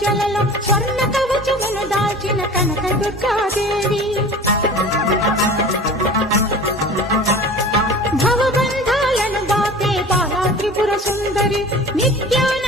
పూజలలో స్వర్ణ కవచమును దాల్చిన కనక దుర్గాదేవి భవబంధాలను బాపే బాలా త్రిపుర సుందరి నిత్యాన